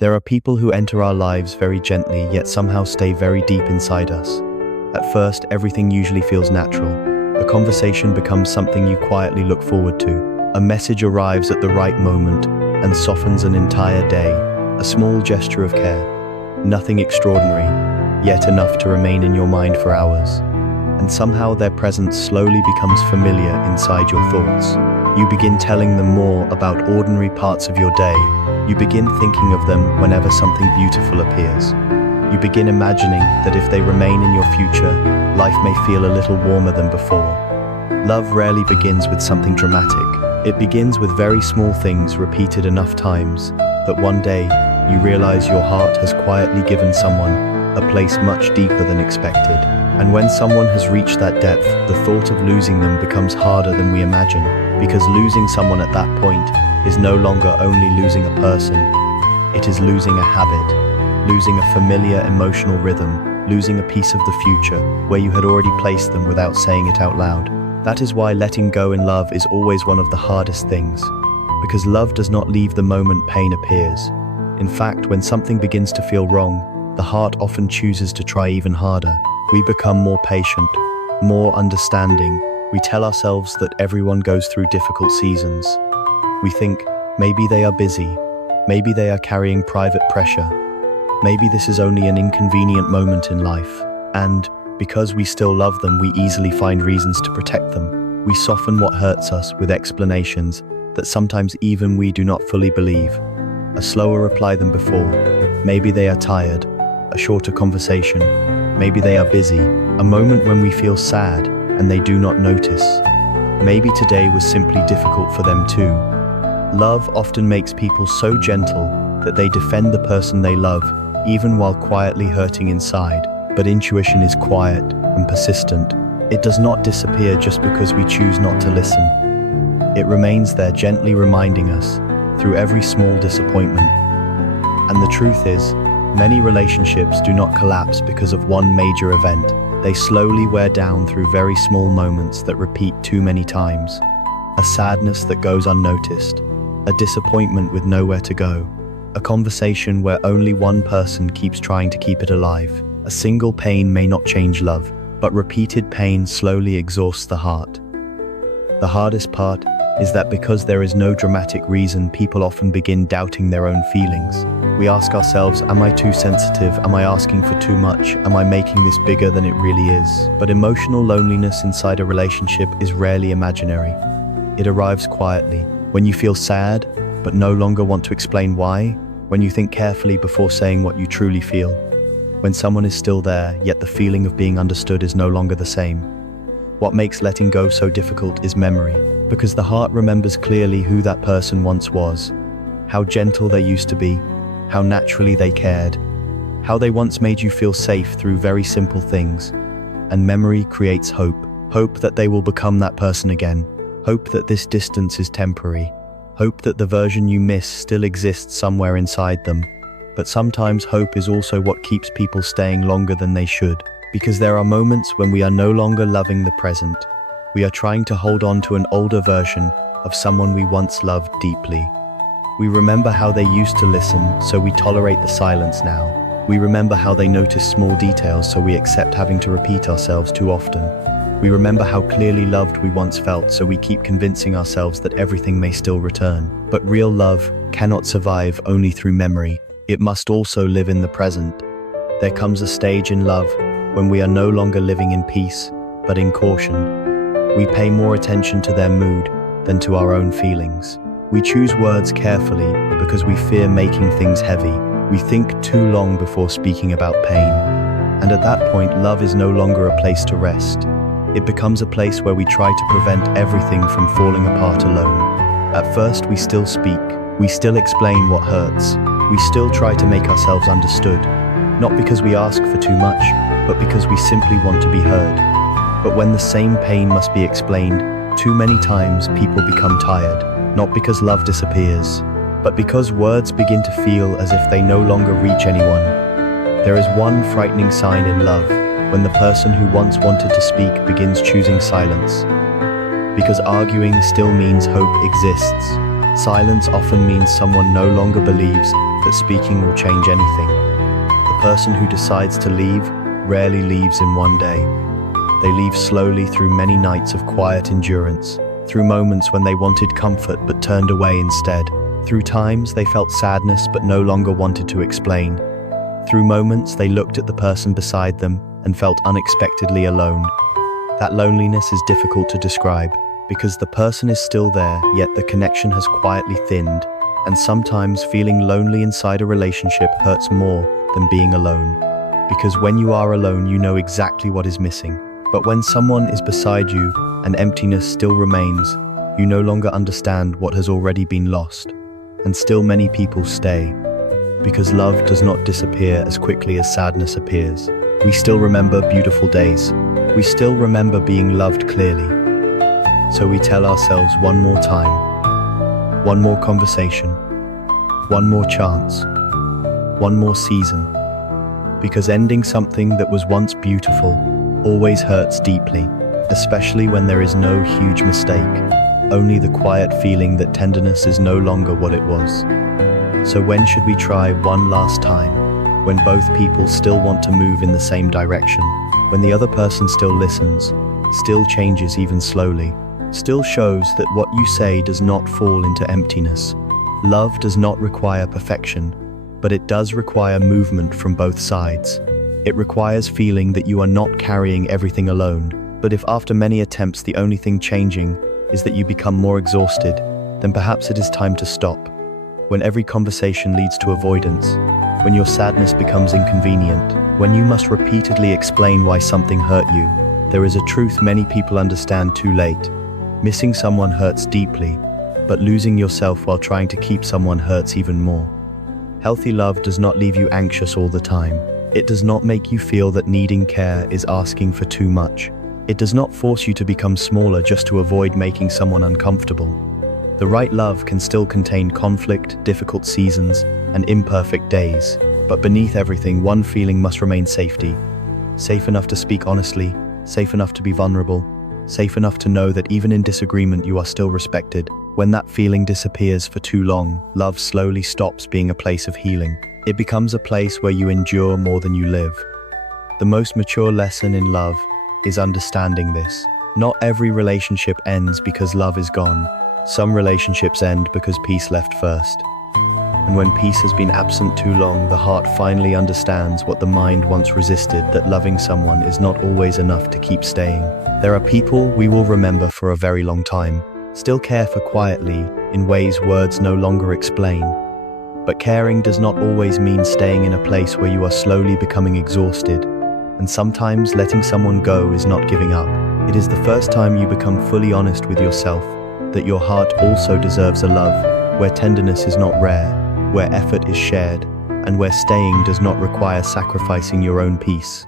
There are people who enter our lives very gently, yet somehow stay very deep inside us. At first, everything usually feels natural. A conversation becomes something you quietly look forward to. A message arrives at the right moment and softens an entire day. A small gesture of care. Nothing extraordinary, yet enough to remain in your mind for hours. And somehow their presence slowly becomes familiar inside your thoughts. You begin telling them more about ordinary parts of your day. You begin thinking of them whenever something beautiful appears. You begin imagining that if they remain in your future, life may feel a little warmer than before. Love rarely begins with something dramatic. It begins with very small things repeated enough times that one day you realize your heart has quietly given someone a place much deeper than expected. And when someone has reached that depth, the thought of losing them becomes harder than we imagine, because losing someone at that point is no longer only losing a person, it is losing a habit, losing a familiar emotional rhythm, losing a piece of the future where you had already placed them without saying it out loud. That is why letting go in love is always one of the hardest things, because love does not leave the moment pain appears. In fact, when something begins to feel wrong, the heart often chooses to try even harder. We become more patient, more understanding. We tell ourselves that everyone goes through difficult seasons. We think, maybe they are busy, maybe they are carrying private pressure, maybe this is only an inconvenient moment in life. And because we still love them, we easily find reasons to protect them. We soften what hurts us with explanations that sometimes even we do not fully believe. A slower reply than before. Maybe they are tired. A shorter conversation. Maybe they are busy. A moment when we feel sad and they do not notice. Maybe today was simply difficult for them too. Love often makes people so gentle that they defend the person they love, even while quietly hurting inside. But intuition is quiet and persistent. It does not disappear just because we choose not to listen. It remains there, gently reminding us through every small disappointment. And the truth is, many relationships do not collapse because of one major event. They slowly wear down through very small moments that repeat too many times. A sadness that goes unnoticed. A disappointment with nowhere to go. A conversation where only one person keeps trying to keep it alive. A single pain may not change love, but repeated pain slowly exhausts the heart. The hardest part is that because there is no dramatic reason, people often begin doubting their own feelings. We ask ourselves, am I too sensitive? Am I asking for too much? Am I making this bigger than it really is? But emotional loneliness inside a relationship is rarely imaginary. It arrives quietly, when you feel sad, but no longer want to explain why, when you think carefully before saying what you truly feel, when someone is still there, yet the feeling of being understood is no longer the same. What makes letting go so difficult is memory, because the heart remembers clearly who that person once was, how gentle they used to be, how naturally they cared, how they once made you feel safe through very simple things. And memory creates hope, hope that they will become that person again, hope that this distance is temporary, hope that the version you miss still exists somewhere inside them. But sometimes hope is also what keeps people staying longer than they should, because there are moments when we are no longer loving the present. We are trying to hold on to an older version of someone we once loved deeply. We remember how they used to listen, so we tolerate the silence now. We remember how they noticed small details, so we accept having to repeat ourselves too often. We remember how clearly loved we once felt, so we keep convincing ourselves that everything may still return. But real love cannot survive only through memory. It must also live in the present. There comes a stage in love when we are no longer living in peace, but in caution. We pay more attention to their mood than to our own feelings. We choose words carefully because we fear making things heavy. We think too long before speaking about pain. And at that point, love is no longer a place to rest. It becomes a place where we try to prevent everything from falling apart alone. At first, we still speak. We still explain what hurts. We still try to make ourselves understood, not because we ask for too much, but because we simply want to be heard. But when the same pain must be explained too many times, people become tired, not because love disappears, but because words begin to feel as if they no longer reach anyone. There is one frightening sign in love, when the person who once wanted to speak begins choosing silence. Because arguing still means hope exists. Silence often means someone no longer believes that speaking will change anything. The person who decides to leave rarely leaves in one day. They leave slowly through many nights of quiet endurance, through moments when they wanted comfort but turned away instead, through times they felt sadness but no longer wanted to explain, through moments they looked at the person beside them and felt unexpectedly alone. That loneliness is difficult to describe because the person is still there, yet the connection has quietly thinned, and sometimes feeling lonely inside a relationship hurts more than being alone. Because when you are alone, you know exactly what is missing. But when someone is beside you and emptiness still remains, you no longer understand what has already been lost. And still many people stay, because love does not disappear as quickly as sadness appears. We still remember beautiful days. We still remember being loved clearly. So we tell ourselves one more time, one more conversation, one more chance, one more season. Because ending something that was once beautiful always hurts deeply, especially when there is no huge mistake, only the quiet feeling that tenderness is no longer what it was. So when should we try one last time, when both people still want to move in the same direction, when the other person still listens, still changes even slowly, still shows that what you say does not fall into emptiness? Love does not require perfection, but it does require movement from both sides. It requires feeling that you are not carrying everything alone. But if after many attempts the only thing changing is that you become more exhausted, then perhaps it is time to stop. When every conversation leads to avoidance, when your sadness becomes inconvenient, when you must repeatedly explain why something hurt you, there is a truth many people understand too late. Missing someone hurts deeply, but losing yourself while trying to keep someone hurts even more. Healthy love does not leave you anxious all the time. It does not make you feel that needing care is asking for too much. It does not force you to become smaller just to avoid making someone uncomfortable. The right love can still contain conflict, difficult seasons, and imperfect days. But beneath everything, one feeling must remain: safety. Safe enough to speak honestly, safe enough to be vulnerable, safe enough to know that even in disagreement you are still respected. When that feeling disappears for too long, love slowly stops being a place of healing. It becomes a place where you endure more than you live. The most mature lesson in love is understanding this. Not every relationship ends because love is gone. Some relationships end because peace left first. And when peace has been absent too long, the heart finally understands what the mind once resisted, that loving someone is not always enough to keep staying. There are people we will remember for a very long time, still care for quietly in ways words no longer explain. But caring does not always mean staying in a place where you are slowly becoming exhausted. And sometimes letting someone go is not giving up. It is the first time you become fully honest with yourself, that your heart also deserves a love where tenderness is not rare, where effort is shared, and where staying does not require sacrificing your own peace.